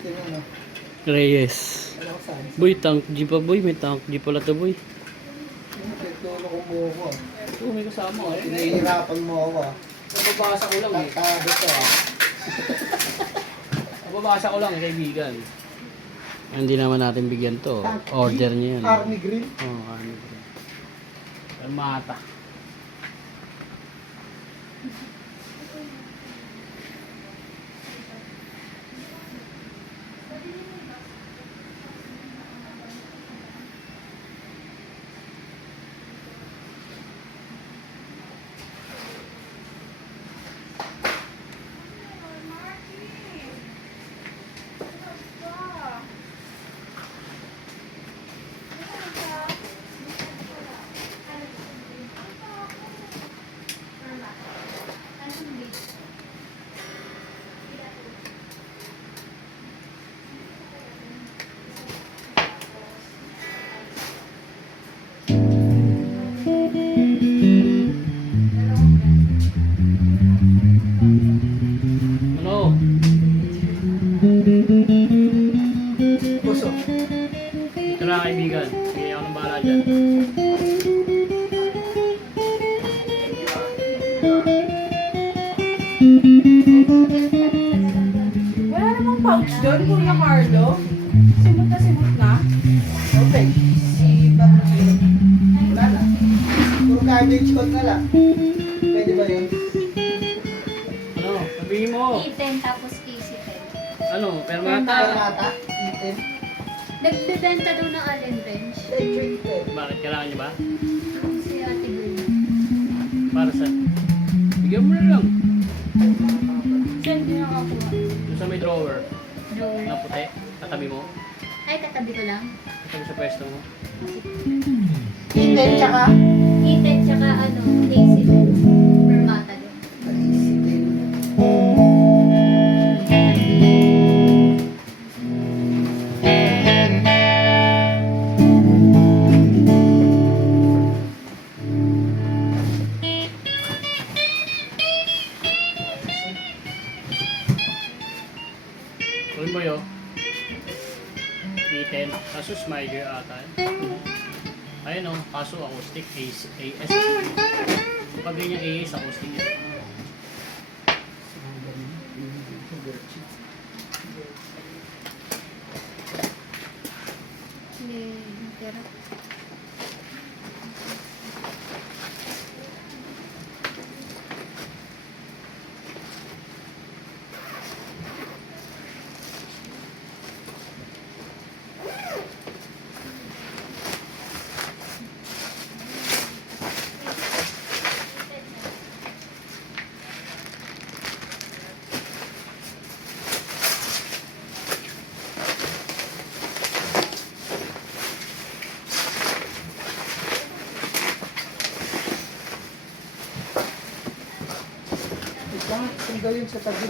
din ano. Reyes. Ano ko saan? Boy, tank G pa boy. May tank G pala to boy. Lolo ko mo ako. Oo, may kasama eh. Pinahihirapan mo ako. Nababasa ko lang eh. Tatado ko ah. Nababasa ko lang eh, kaibigan. Hindi naman natin bigyan to. Order niya yan. Army Green. Oo, Army Green. Mata. Ano? Puso. Ito na kaibigan. Sige ako ng bahala dyan. Wala namang pouch doon, Kuya Carlo. Simot na. Okay. Si Bangkilo. Wala na. Puro garbage bag na lang. Pwede ba yun? Ano? Sabihin mo. E10 tapos AC10. Ano? Permata? Mata? Itin? Nagbebenta daw ng Allen Bench. Electric pen. Bakit? Kailangan niyo ba? Si Ate Girl. Para sa... Bigyan mo na lang. Saan din nakakuha? Doon sa may drawer. Drawer. Na puti. Katabi mo. Ay, katabi ko lang. Katabi sa pwesto mo. Itin tsaka? E10 tsaka ano, AC10. Permata din. Itin. Kunin mo yun. E10. Kaso Smiler ata. Ayun o. Kaso acoustic. AS. Pag ganyan AS, acoustic yan. Tira. Tanggal yung sa tabi.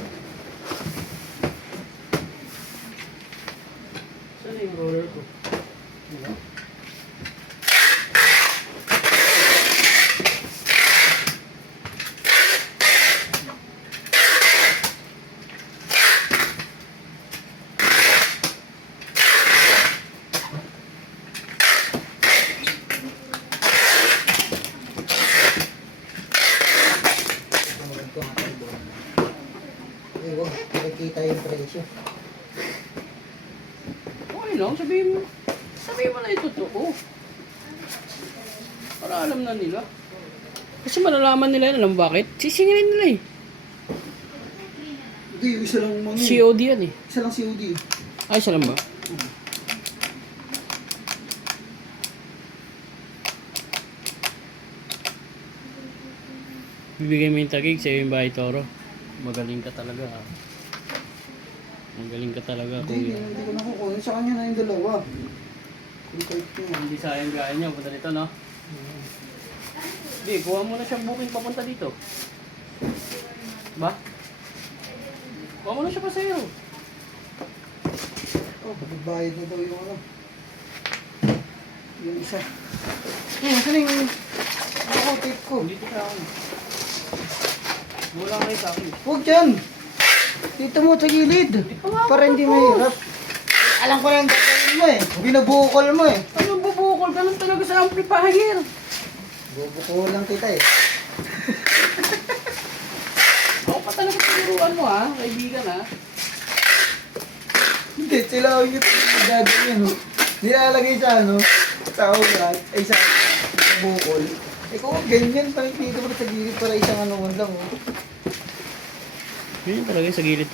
Saan yung roller ko? Eh, wag. Nakikita yung presyo. Okay lang. Sabihin mo. Sabihin mo na yung totoo. Para alam na nila. Kasi malalaman nila yun. Alam mo bakit? Sisingilin nila eh. Hindi, isa lang mga. COD yan eh. Isa lang COD. Ay, isa lang ba? Bibigay mo yung tagig sa'yo yung bahay toro. Magaling ka talaga ah. Magaling ka talaga Hindi, kuya. hindi ko nakukunin. Sa kanya na yung dalawa. Yung type niya. Hindi sayang gaya niya. Punta dito no? Hindi, kuha mo na siyang booking papunta dito. Ba? Kuha mo na siya pa sa'yo. Oh, bayad na daw yung ano. Yung isa. Saan yung tape ko? Dito ka ako. Wala kayo sa akin. Huwag dyan! Dito mo sa gilid. Para hindi mahirap. Alam ko na yung gagawin mo eh. Binubukol mo eh. Anong bubukol? Ganun talaga sa amplifier. Bubukol lang kita eh. Ako pa talaga tinuruan mo ha, kaibigan ha. Hindi, sila ako yung gagawin yun. Nilalagay sa ano, sa ulat, ay sa bukol. Eh kung ganyan, parang dito mo sa gilid para isang ano lang oh. Ganyan talaga sa gilid talaga.